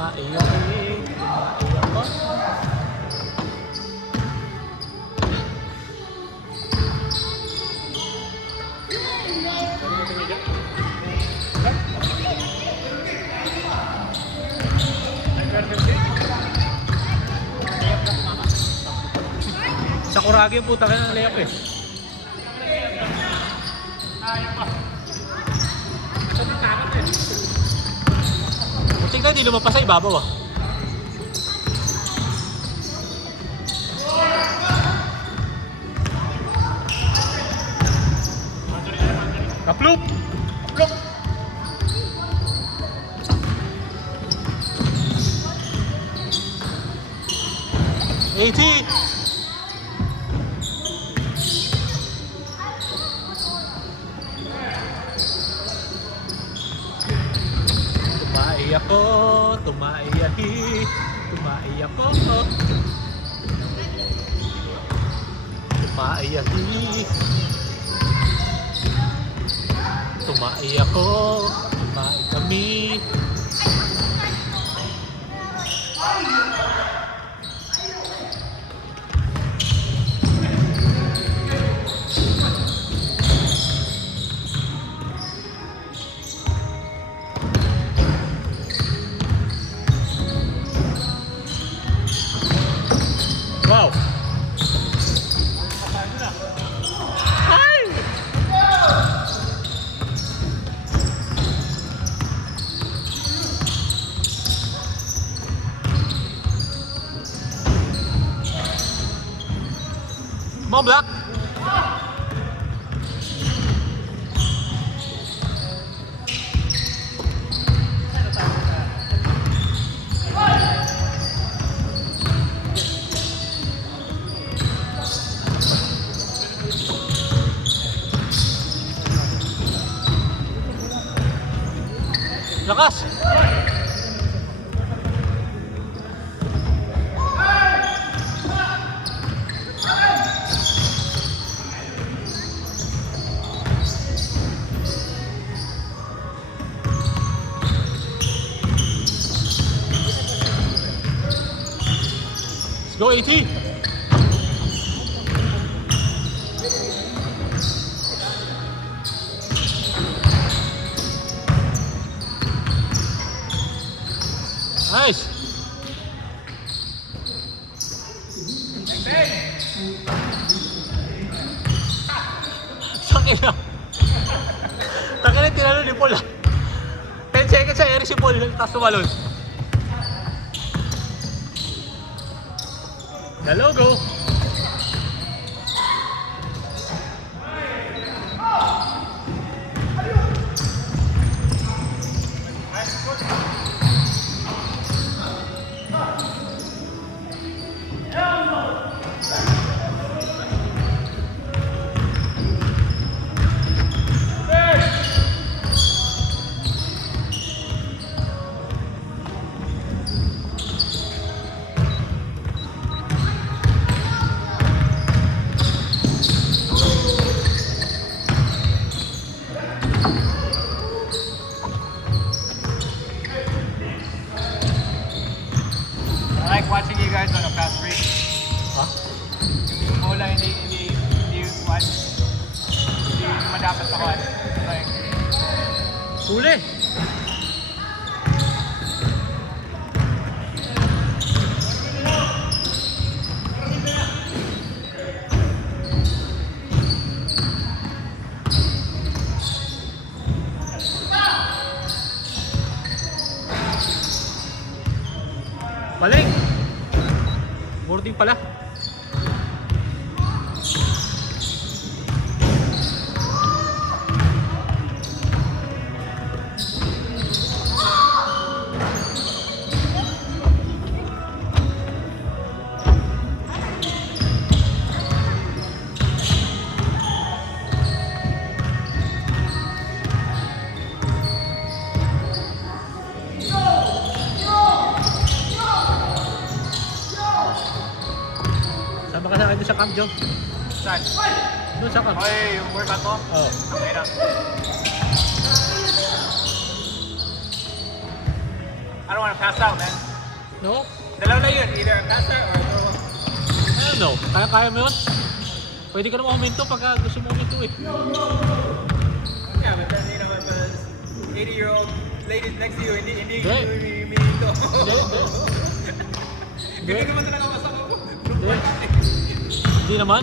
Tumaiyak, tumaiyak ko. Sa Kuragi yung puta kayo ng layup eh. Buting ka, hindi lumabas sa ibabaw ah. Kaplop! Kaplop! 80! Tumaiyak ko, tumaiyahi, tumaiyak ko, tumaiyahi, tumaiyak ko, tumaiyak kami. Wow! Ay! Mau black? Lakas! Let's go 80! Nice! Sakina! Sakina yung tinalo ni Paul ah. 10 seconds sa eri si Paul, tapos tumalon. The logo! I like watching you guys on a fast break. Ha? Yung bola hindi what? Hindi madapat sa kwan. Like, Huli! Maling! Boarding pala. Sama ka sa akin doon sa camp, Joe. saan? Doon sa camp. Okay, yung workout mo? Oo. Okay na. I don't want wanna pass out, man. No? Dalawa na yun. Either pass out or throw up. I don't know. Kaya mo yun? Pwede ka naman huminto pagka gusto mo huminto eh. Yeah, but then, you know, if a 80-year-old lady next to you, hindi Hindi. huminto. Hindi. Hindi naman talaga masama ko. Hindi naman.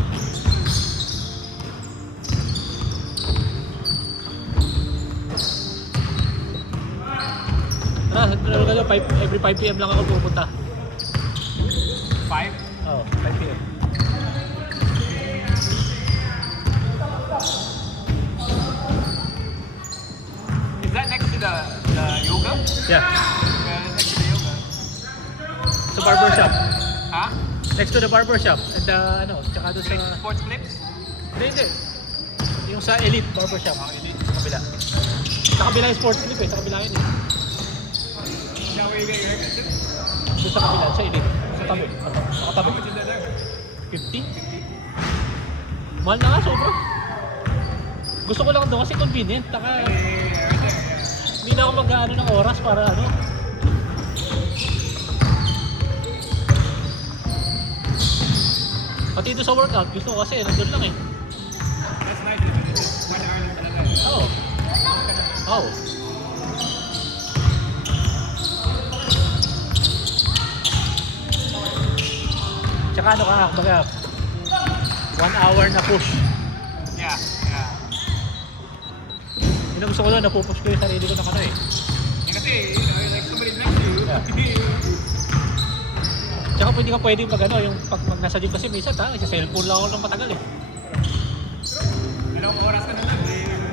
Every 5 PM lang ako pupunta. 5? Oo, 5 PM. Is that next to the yoga? Yeah, Yeah, that's next to the yoga. sa barber shop. Ha? Next to the barber shop. And tsaka doon sa... Sports clips? Hindi. Yung sa Elite barber shop. Elite. Sa kabila. Sa kabila yung sports clip eh. Sa kabila yun eh. Is that where you get your haircut too? Doon sa kabila, sa Elite. Sa tabi. Sa How katabi. much is that there? 50? Mahal na nga, sobra. Gusto ko lang doon kasi convenient. Taka, Yeah, right there, yeah. hindi na ako mag-ano ng oras para ano. Pati doon sa workout, gusto ko kasi nandun lang eh. That's nice, isn't it? It's 1 hour lang talaga. Oo. Oo. Tsaka ano ka, baga 1 hour na push. Yeah, yeah. Yun ang gusto ko lang, napupush ko yung sarili ko ng ano eh. Eh, kasi, you know, like somebody's next to you. Yeah. Tsaka pwede mag ano, yung pag nasa gym kasi minsan sa cellphone lang ako ng matagal eh. Anong oras ka na lang?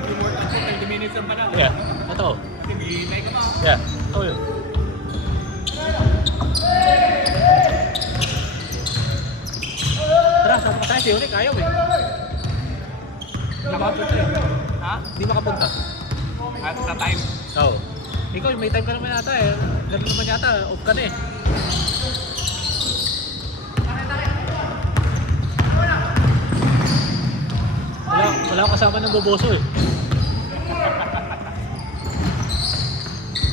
Yung workout ko, 30 minutes lang pala. Yeah, ito. Kasi bihintay ka pa. Yeah, ito yun. Tara, sama ka tayo, si Yuri, ayaw eh. Nakapunta eh. Ha? Hindi makapunta. At sa time. Oo. Ikaw, may time ka naman yata eh. Ganun naman yata, off ka na eh. Wala akong kasama ng boboso eh.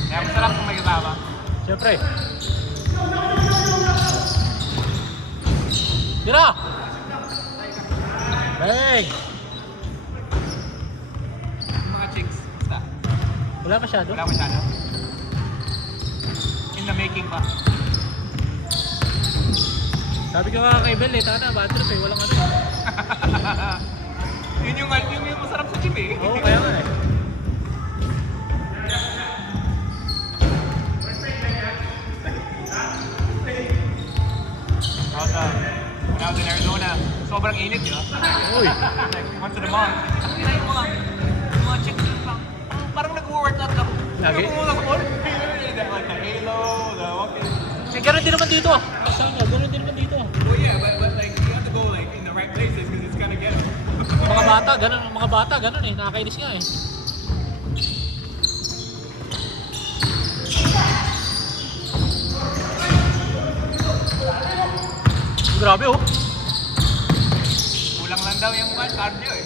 Kaya masarap kung may kasama. Siyempre. Tira! Bang! Yung mga chicks, basta. Wala masyado. Wala masyado. In the making pa. Sabi ko nga kay Bel eh, tana, bad trip eh, walang ano. Yun yung masarap sa gym eh. Oo, kaya nga eh. When I was in Arizona, sobrang init, di ba? Uy, Like, once in a month. Ang ina yung mga chicks lang. Parang nag-workout lang. Lagi? Nag-workout ako. Like the halo, the walking. eh gano'n din naman dito ah. Saan nga, gano'n din naman dito ah. Well, yeah, but like you have to go like in the right places because it's kind of ghetto. Mga bata, gano'n eh, nakakainis nga eh. Grabe oh. Kulang lang daw yung cardio eh.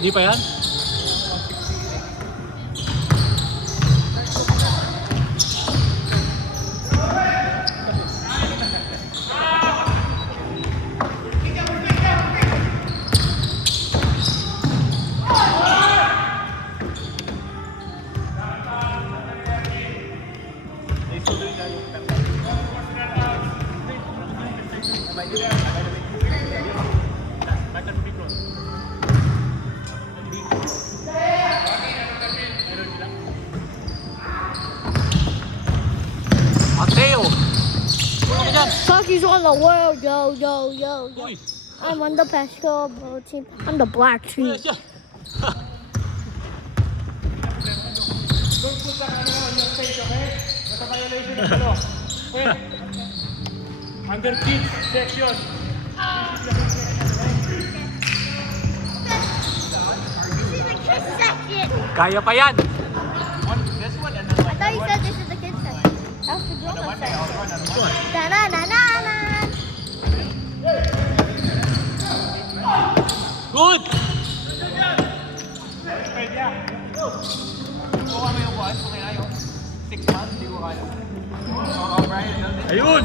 Hindi pa yan? Mateo! Ano ka dyan? Fuck He's on the world, yo, yo, yo, yo. Uy! I'm on the basketball team. I'm the black team. Uy, siya! Don't put sa ano yung stage, okay? Ito violation ng ano. Okay. Under kids section. Kaya pa yan! This one and then I thought you said this is the kids section. That's the girls section. Ito ah. Da na na na na. Good! Pwede yan. Kuha mo yung one, kung kaya yung 6 months, hindi ko kaya. Oo, Brian, yun. Ayun!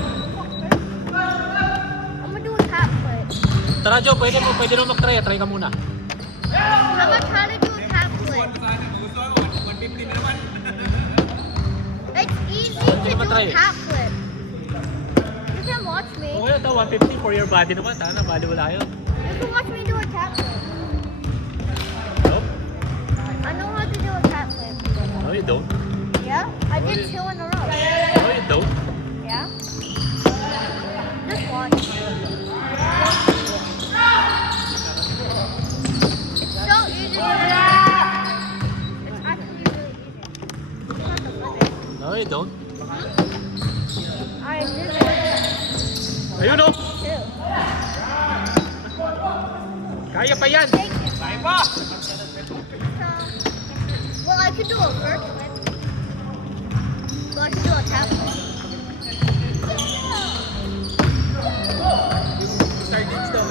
I'm gonna do a cat flip. Tara Joe, pwede mo mag-try. Try ka muna. I'm gonna try to do a cat flip. It's easy to do naman try a eh. cat flip. You can watch me. Okay na to, 150 for your body naman. Tana, bali wala yun. You can watch me do a cat flip. Nope. I know how to do a cat flip. No, you don't. Yeah? I did 2 in a row. No, you don't. Yeah? Just watch. It's so easy to do. It's actually really easy. You just have to flip it. No, you don't. I did it Ayun oh! too. Kaya pa yan! Thank you. Kaya pa! Well, I could do a first flip. So I could do a tap flip.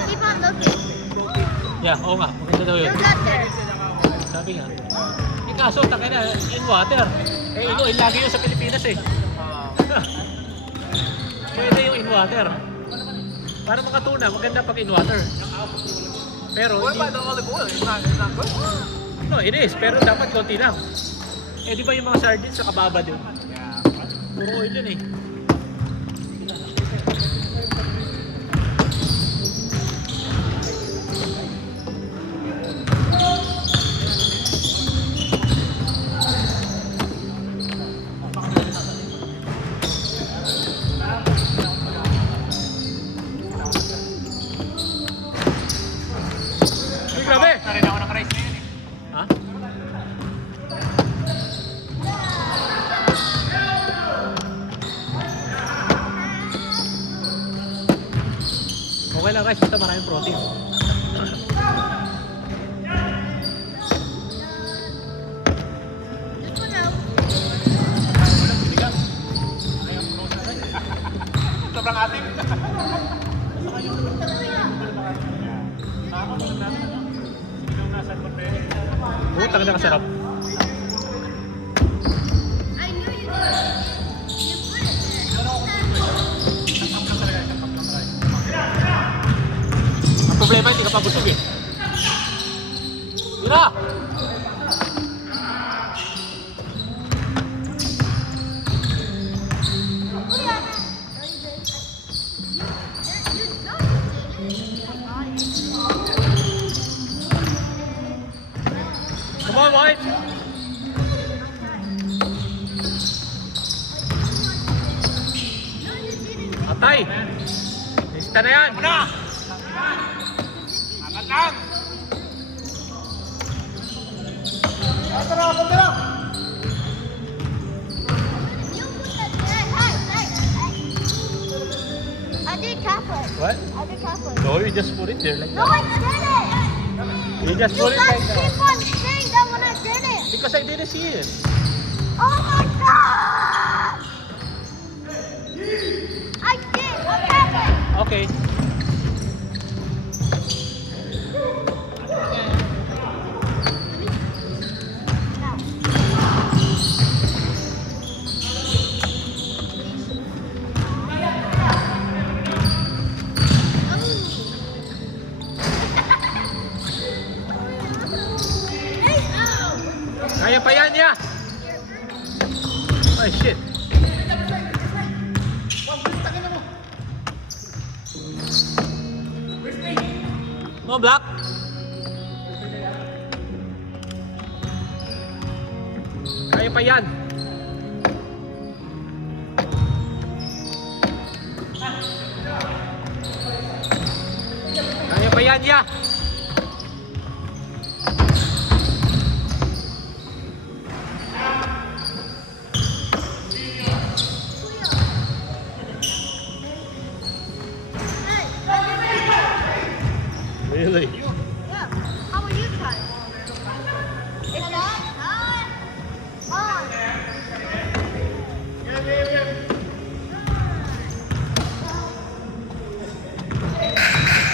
Keep on looking. Yeah, oo nga. Maganda daw yun. You got there. Sabi nga. Eh kaso, taka na, in water. Eh, inuin lagi yun sa Pilipinas eh. Pwede yung in water. Para makatuna, maganda pag in water. Pero, What about the olive oil? It's not good? no, it is. Pero dapat konti lang. Eh, di ba yung mga sardines sa kababa din? Yeah. Puro oil yun eh. Uy, grabe! Narin ako ng rice na yun eh. Ha? Okay lang guys, basta maraming protein. This one out. Sobrang asim. Utang na kasarap. I knew you did. You put it there. Ang problema, hindi ka pa busog eh. Tira! Come on, White! Atay! Lista na yan! Muna! Angat lang! I did Catholic. What? I did Catholic. No, you just put it there like No, that. I did it. You just You put it guys like that. keep on saying that when I did it. Because I didn't see it. Oh my god! I did a Catholic. Okay. Now. Kaya pa yan niya! Ay, shit. No, Black? Kaya pa yan. Anya. Hey, Really?